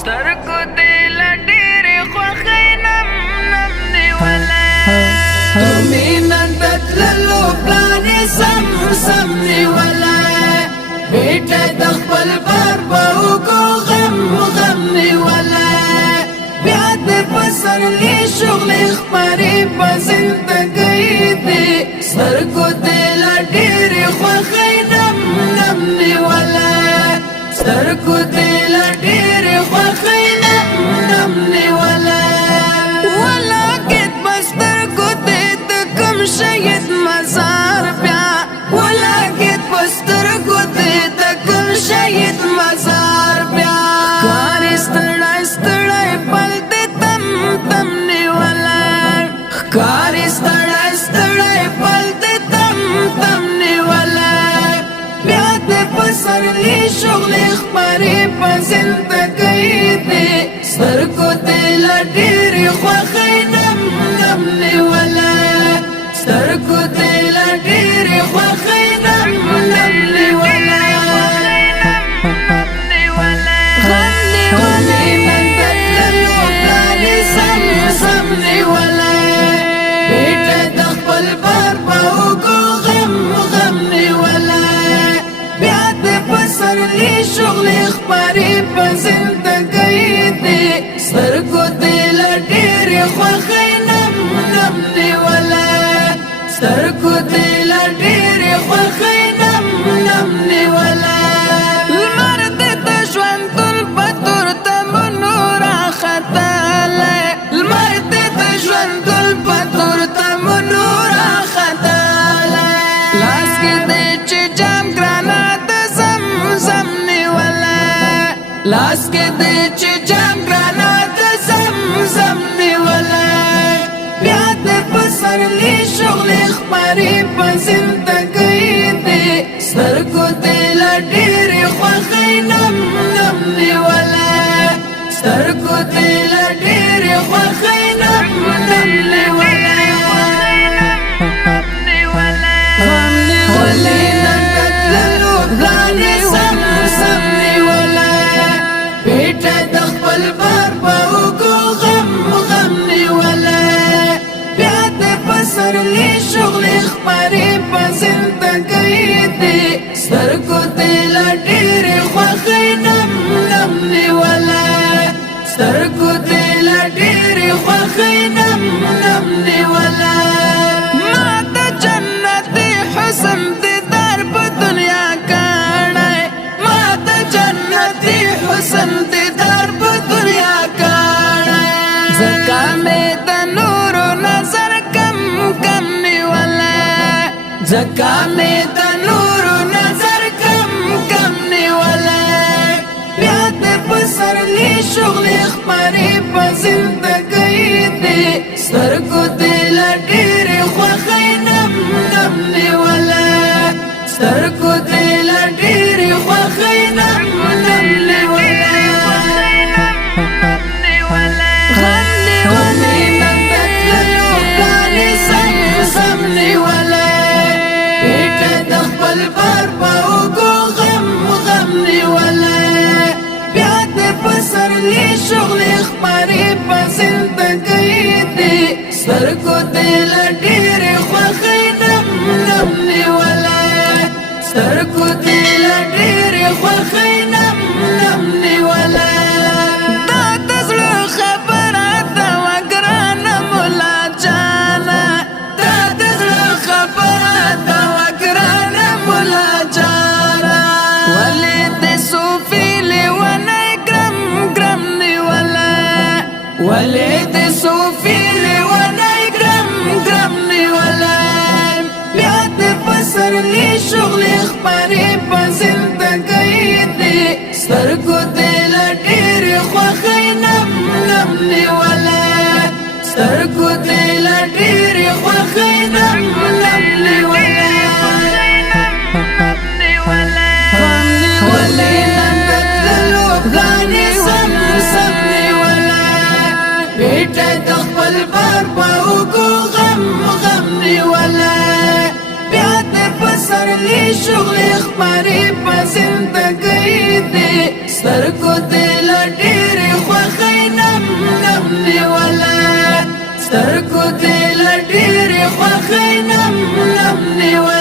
سترګو دې له ډېرې خوښۍ نم نم نیولی تو مینه د تللو پلان یې سم سم نیولی بیټه د خپل بار په اوږو غم غم نیولی بیا دې په سرلي شغلې خپرې په زندګۍ دې سترګو دې له ډېرې خوښۍ نم نم نیولی سترګو دې له ډېرې خوښۍ نم نم نیولی ولاګېد په سترګو دې د کوم شهید مزار بیا ولاګېد په سترګو دې د کوم شهید مزار بیا ښکاري ستړی ستړی پل دې تم تم نیولی ښکاري ستړی ستړی پل دې تم تم نیولی بیا دې په سرلي شغلې خپرې په زندګۍ دې سترګو دې له ډېرې خوښۍ نم نم نیولی سترګو دې له ډېرې خوښۍ نم نم نیولی غم نیولی من د تللو پلان یې سم سم نیولی بیټه د خپل بار په اوږو غم غم نیولی بیا دې په سرلي شغلې خپرې په زندګۍ دې سترګو دې له ډېرې خوښۍ نم نم نیولی سترګو دې له ډېرې خوښۍ نم نم نیولی لمر دې د ژوندون په تورتمونو راختلی لمر دې د ژوندون په تورتمونو راختلی لاس کې دې چې جام ګرانه د زمزم نیولی لاس کې دې چې جام ګرانه د زمزم نیولی بیا دې په سرلي شغلې خپرې په زندګۍ دې سترګو دې له ډېرې خوښۍ نم نم نیولی سترګو دې له ډېرې خوښۍ نم نم نیولی غم نیولی نن د تللو پلان یې سم سم نیولی بیټه د خپل بار په اوږو غم غم نیولی بیا دې په سرلي شغلې خپرې په زندګۍ دې سترګو دې له ډېرې خوښۍ نم نم نیولی سترګو دې له ډېرې خوښۍ نم نم نیولی ما د جنتي حسن دیدار په دنیا کړی ما د جنتي حسن دیدار په دنیا کړی ځکه مې د نورو نظر کم کم نیولی ځکه مې د نورو نظر کم کم نیولی بیا دې په سرلي شغلې خپرې په زندګۍ دې سترګو دې له ډېرې خوښۍ نم نم نیولی سترګو دې له ډېرې خوښۍ نم نم نیولی غم نیولی من د تللو پلان یې سم سم نیولی بیټه د خپل بار په اوږو غم غم نیولی بیا دې په سرلي شغلې خپرې په زندګۍ دې سترګو دې له ډېرې خوښۍ نم نم نیولی سترګو دې له ډېرې خوښۍ نم نم نیولی دا د زړه خبره ده وه ګرانه ملا جانه دا د زړه خبره ده وه ګرانه ملا جانه ولې دې صوفي لیونی ګرم ګرم نیولی ولې دې صوفي لیونی ګرم ګرم نیولی بیا دې په سرلي شغلې خپرې په زندګۍ دې سترګو دې له ډېرې خوښۍ نم نم نیولی سترګو دې له ډېرې خوښۍ نم نم نیولی غم نیولی نن د تللو پلان یې سم سم نیولی بیټه د خپل بار په اوږو غم غم نیولی بیا دې په سرلي شغلې خپرې په زندګۍ دې سترګو دې له ډېرې غم نیولې